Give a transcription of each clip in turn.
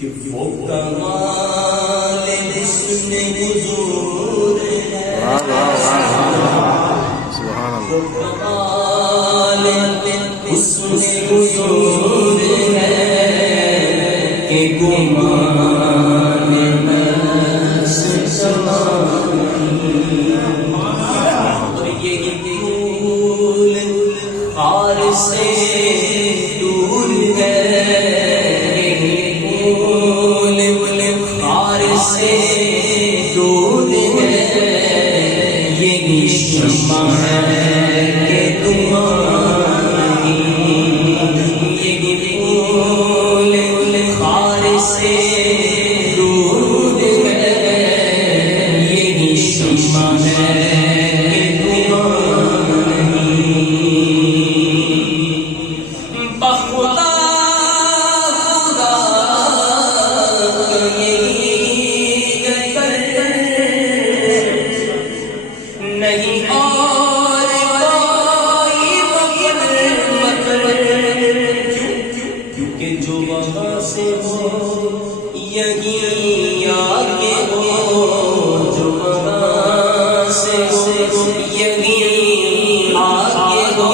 کہ وہ کمال حسن حضور ہے، وہ کمال حسن حضور ہے کہ گمان نفس اور یہ پھول خار سے دور ہے، سے دور ہے، یہ شمع ہے کہ تمہاری، یہ پھول خار سے دور ہے، یہ شمع ہے کہ تمہاری بخدا نہیں اور کیونکہ جو وہاں سے ہو یہیں آگے ہو، جو وہاں سے ہو یہیں آگے ہو،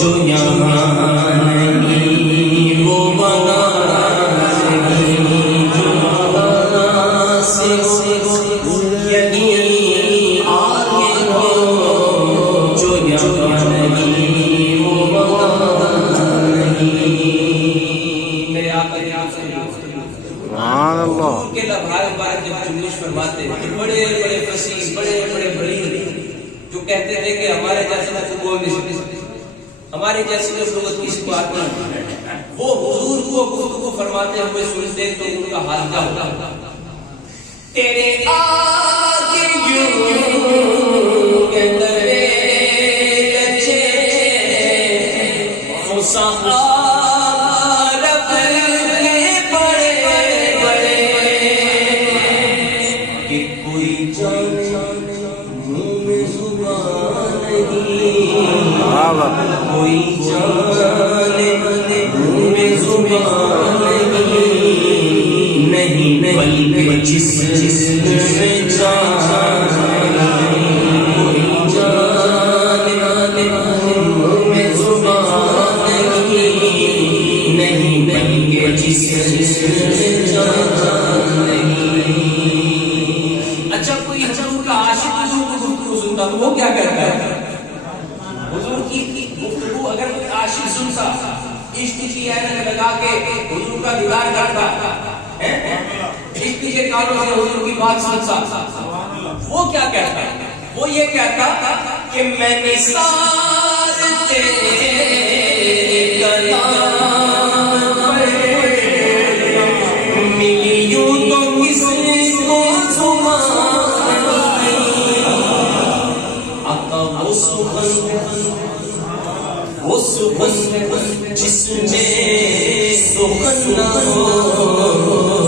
جو یہاں نہیں وہ وہاں نہیں، جو وہاں سے ہو یہیں کے لبھائے بارے جب جملش فرماتے ہیں بڑے بڑے فصیح، بڑے بڑے بلیغ، جو کہتے تھے کہ ہمارے جیسے تو بول نہیں سکتے، ہمارے جیسے تو لغت کسی کو آتی نہیں، وہ حضور کو گفتگو فرماتے ہوئے سنتے تو ان کا حال کیا ہوتا؟ تیرے آگے یوں کہ درے لچے مساحا کوئی جانے منہ میں زبان نہیں، بلکہ جسم میں جان، کوئی جانے منہ میں زبان نہیں، بلکہ جسم میں جان نہیں۔ اچھا کوئی حضور کا عاشق حضور کو سنتا تو وہ کیا کہتا ہے؟ حضور کی گفتگو اگر کوئی عاشق سنتا، عشق کی عینک لگا کے حضور کا دیدار کرتا، عشق کے کانوں سے حضور کی بات سنتا، وہ کیا کہتا؟ وہ یہ کہتا کہ میں نثار تیرے کلام پر ملی یوں تو کس کو زبان آقا وہ سخن جس میں سخن نہ ہو،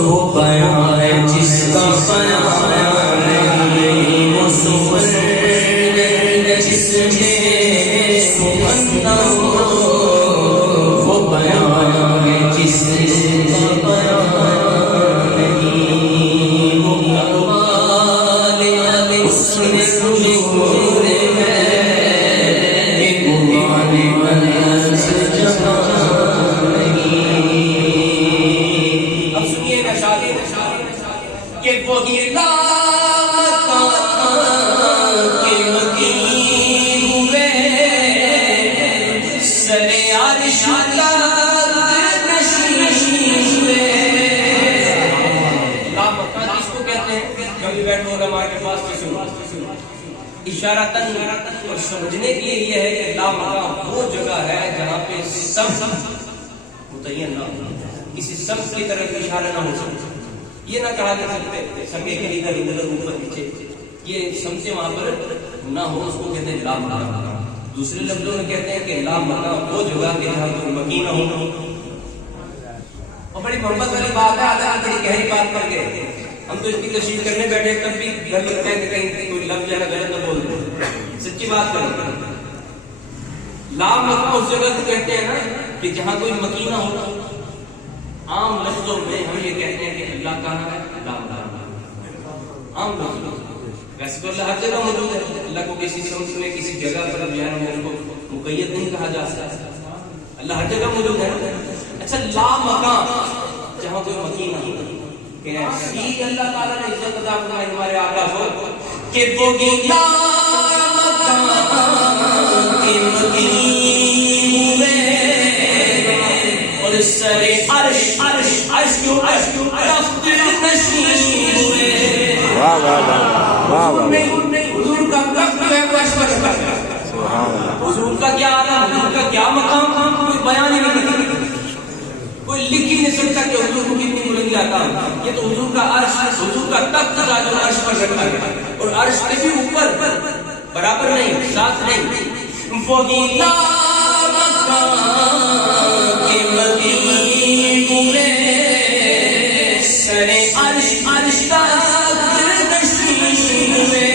وہ بیان ہے جس کا بیان نہیں، وہ سخن جس میں سخن نہ ہو، وہ بیان ہے جس کا بیان نہیں، وہ کمال حسن حضور ہے، اب سنیے گا شاعر کہ وہی کے مکین ہوئے سر عرش نشین ہوئے۔ لامکان اس کو کہتے ہیں، کبھی بیٹھو علماء کے پاس سے سنو، اشارتاً اور سمجھنے کے لیے یہ ہے کہ لامکان وہ جگہ ہے جہاں پہ سب متعین نہ ہو، کسی سب کی طرف اشارہ نہ ہو سکے، یہ نہ کہا جا سکتے سمجھے کہ ادھر ادھر اوپر نیچے، یہ سمجھے وہاں پر نہ ہو، اس کو کہتے ہیں لامکان۔ دوسرے لفظوں میں کہتے ہیں کہ لامکان وہ جگہ کہ جہاں کوئی مکی نہ ہو۔ اور بڑی محبت والی بات ہے، آدھا بڑی گہری بات کر کے ہم تو اس کی تشریح کرنے بیٹھے تب بھی گھر لگتا ہے کہ کہیں کوئی لفظ جو ہے غلط نہ بول دیں، سچی بات کریں۔ لام مکہ اس جگہ کو کہتے ہیں نا کہ جہاں کوئی مکی نہ ہو، عام لفظوں میں ہم یہ کہتے ہیں کہ اللہ کہاں ہے؟ اللہ عام لفظوں ویسے تو اللہ ہر جگہ موجود ہے. اللہ کو کسی سمت میں کسی جگہ پر بیان میں اس کو مقید نہیں کہا جا سکتا. اللہ ہر جگہ موجود ہے. اچھا لا مکان جہاں کوئی مکین نہیں کہ ایسی اللہ تعالیٰ نے عزت عطا فرمائی ہمارے آقا کو کہ وہ لا مکان کے مکین اور سر عرش عرش عرش کیوں تخت نشین ہوئے. واہ واہ واہ واہ واہ. حضور کا تخت ہے وہ عرش پر ہے. حضور کا کیا عالم، حضور کا کیا مقام، کوئی بیان ہی نہیں کرتا، کوئی لکھ ہی نہیں سکتا کہ حضور کو کتنی بلندی آتا ہے. یہ تو حضور کا عرش، حضور کا تخت تھا جو عرش پر رکھا گیا اور عرش کے بھی اوپر برابر نہیں، ساتھ نہیں. وہی لا مکان کے مکین ہوئے سر عرش عرش تخت نشین ہوئے.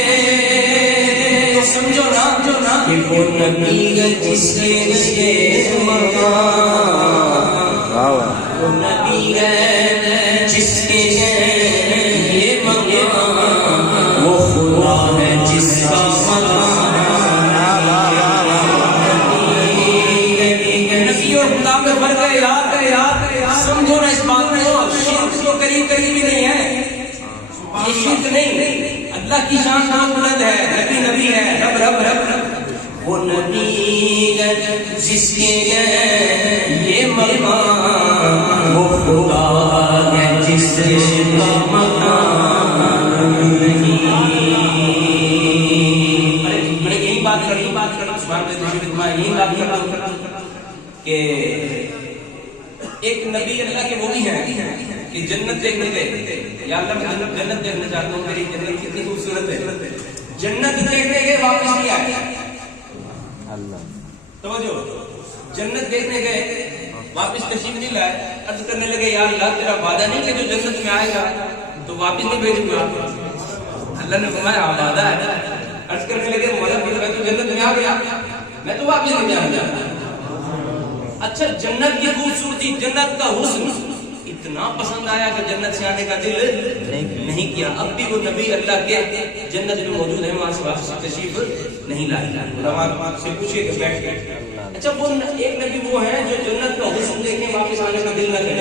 تو سمجھو نا کہ وہ نبی جس کے لیے مقام، وہ نبی ہے جس کے لیے مقام، وہ خدا ہے جس کا مقام. نبی اور خدا میں فرق ہے یاد سمجھو نا اس بات کو. شرک تو قریب ہی نہیں ہے، یہ شرک نہیں. اللہ کی شان بہت بلند ہے، نبی ہے، رب رب رب رب. وہ نبی جس کے یہ مقام، وہ خدا ہے جس کا مقام نہیں. میں یہی بات کر رہی کہ ایک نبی اللہ کے وہ بھی ہیں کہ جنت دیکھنے گئے. یا اللہ میں جنت دیکھنا چاہتا ہوں، میری جنت کتنی خوبصورت ہے. جنت دیکھنے گئے واپس نہیں آئے. توجہ، جنت دیکھنے گئے واپس تشریف نہیں لائے. عرض کرنے لگے یا اللہ تیرا وعدہ نہیں کہ جو جنت میں آئے گا تو واپس نہیں بھیجوں گا. اللہ نے فرمایا وعدہ ہے. عرض کرنے لگے مولا میں تو جنت میں آ گیا، میں تو واپس نہیں جاؤں گا. اچھا جنت کی خوبصورتی، جنت کا حسن اتنا پسند آیا کہ جنت سے آنے کا دل نہیں کیا. اب بھی وہ نبی اللہ کے جنت میں موجود ہے، وہاں سے واپس تشریف نہیں لائے. سے پوچھئے کہ بیٹھ گئے. اچھا وہ ایک نبی وہ ہیں جو جنت کا حسن دیکھنے واپس آنے کا دل نہ کرے.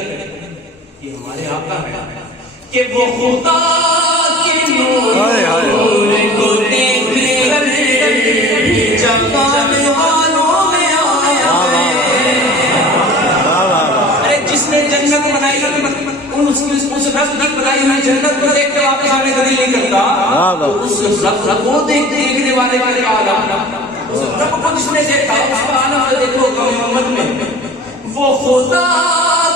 یہ ہمارے آقا ہے کہ وہ خدا کے نور کو دیکھ کر جہان والوں میں آیا ہے. ارے جس نے جنت بنائی اس رب کی بنائی ہوئی جنت کو دیکھ کے واپس آنے کا دل نہیں کرتا. اس رب کو دیکھنے والے کا کیا عالم، اس رب کو جس نے دیکھا اس کا عالم دیکھو قوم امت میں. وہ خدا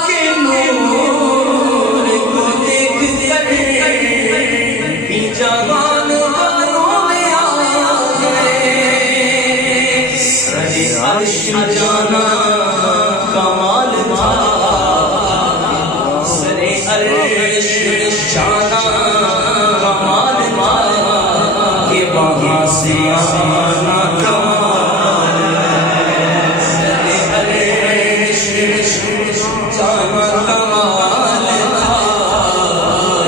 کے نور کو دیکھ کر جہان والوں میں آیا ہے. سر عرش جانا کمال تھا، سر عرش جانا کمال تھا کہ وہاں سے آنا کمال ہے. سر عرش جانا کمال تھا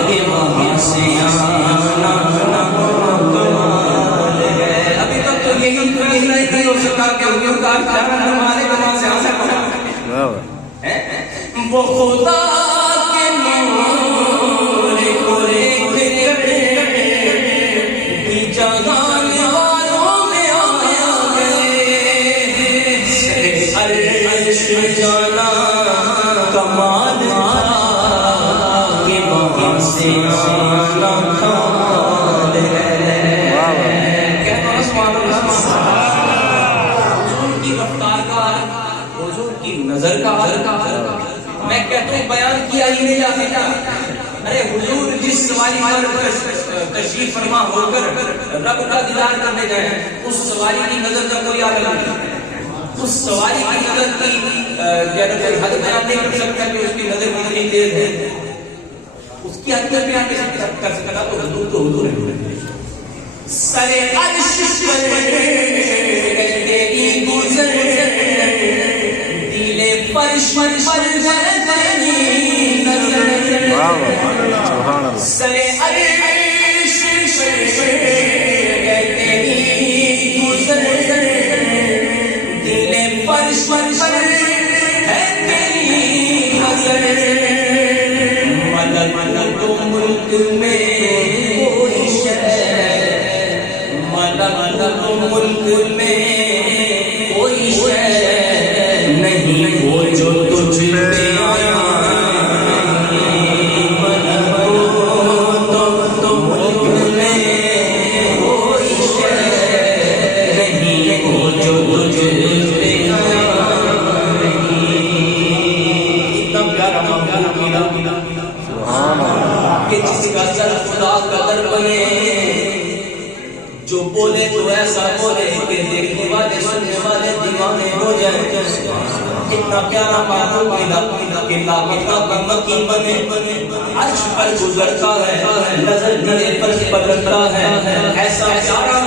کہ وہاں سے آنا کمال ہے. ابھی تک تو یہی نہیں ہو سکا کہ حضور کا جانا ہمارے وہاں سے آنا کمال ہے. وہ خدا کے نور کو دیکھ کر جہان والوں میں آیا ہے. سر عرش جانا کمال تھا کہ وہاں سے آنا کمال ہے. حضور کی رفتار کا، حضور کی نظر کا میں کہتا ہوں بیان کیا ہی نہیں جا سکتا. ارے حضور جس سواری پر تشریف فرما ہو کر رب کا دیدار کرنے گئے اس سواری کی نظر کا کوئی عالم نہیں. اس سواری کی نظر کی حد بیان نہیں کر سکتا کہ اس کی نظر کتنی تیز ہے. اس کی حد کر بیان کر سکتا تو حضور ہے. سر عرش پر تیری گزر دل فرش پر گردنی واہ واہ سبحان اللہ سرے عرش کہتے ہی گزر دل فرش پر ہے تیری نظر ملک تو ملک میں کوئی شے ملک تو ملک میں کوئی شے نہیں وہ جو تجھ میں آیا جو بولے تو ایسا بولے کہ دیکھنے والے سننے والے دیوانے ہو جائیں اتنا پیارا بات ملا کہ لاکھوں مکی بنے عرش پر گزرتا ہے نظر گلے پر پلٹتا ہے ایسا پیارا